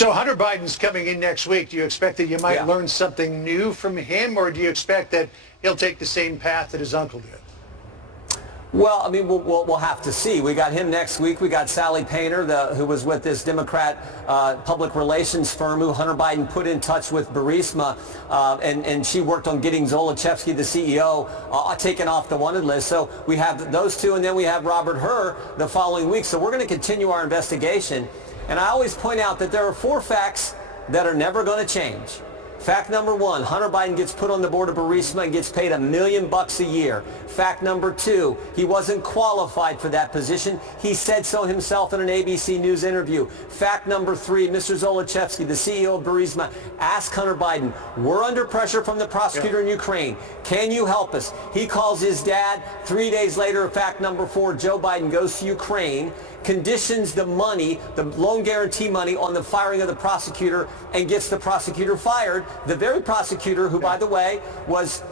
So Hunter Biden's coming in next week. Do you expect that you might learn something new from him, or do you expect that he'll take the same path that his uncle did? Well, I mean, we'll have to see. We got him next week. We got Sally Painter, who was with this Democrat public relations firm who Hunter Biden put in touch with Burisma, and she worked on getting Zolochevsky, the CEO, taken off the wanted list. So we have those two, and then we have Robert Hur the following week. So we're going to continue our investigation. And I always point out that there are 4 facts that are never going to change. Fact number 1, Hunter Biden gets put on the board of Burisma and gets paid $1 million a year. Fact number 2, he wasn't qualified for that position. He said so himself in an ABC News interview. Fact number 3, Mr. Zolochevsky, the CEO of Burisma, asked Hunter Biden, we're under pressure from the prosecutor in Ukraine. Can you help us? He calls his dad. 3 days later, fact number 4, Joe Biden goes to Ukraine, conditions the money, the loan guarantee money, on the firing of the prosecutor and gets the prosecutor fired. The very prosecutor who, by the way, was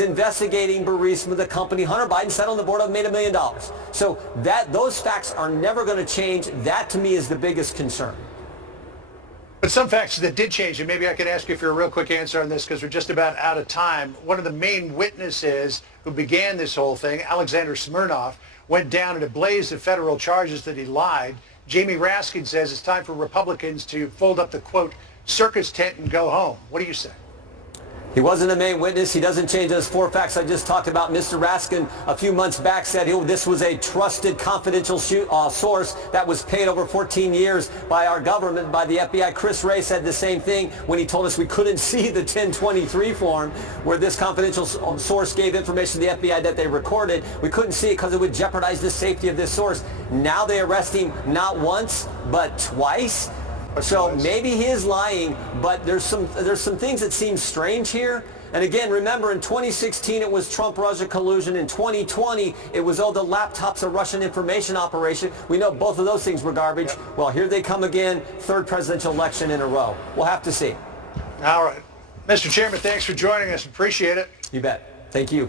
investigating Burisma, the company Hunter Biden sat on the board of, made $1 million. So those facts are never going to change. That, to me, is the biggest concern. But some facts that did change, and maybe I could ask you for a real quick answer on this because we're just about out of time. One of the main witnesses who began this whole thing, Alexander Smirnov, went down in a blaze of federal charges that he lied. Jamie Raskin says it's time for Republicans to fold up the, quote, circus tent and go home. What do you say? He wasn't a main witness. He doesn't change those 4 facts I just talked about. Mr. Raskin, a few months back, said this was a trusted, confidential source that was paid over 14 years by our government, by the FBI. Chris Wray said the same thing when he told us we couldn't see the 1023 form where this confidential source gave information to the FBI that they recorded. We couldn't see it because it would jeopardize the safety of this source. Now they arrest him not once, but twice. So maybe he is lying, but there's some things that seem strange here. And again, remember, in 2016, it was Trump-Russia collusion. In 2020, it was, the laptop's a Russian information operation. We know both of those things were garbage. Yep. Well, here they come again, 3rd presidential election in a row. We'll have to see. All right. Mr. Chairman, thanks for joining us. Appreciate it. You bet. Thank you.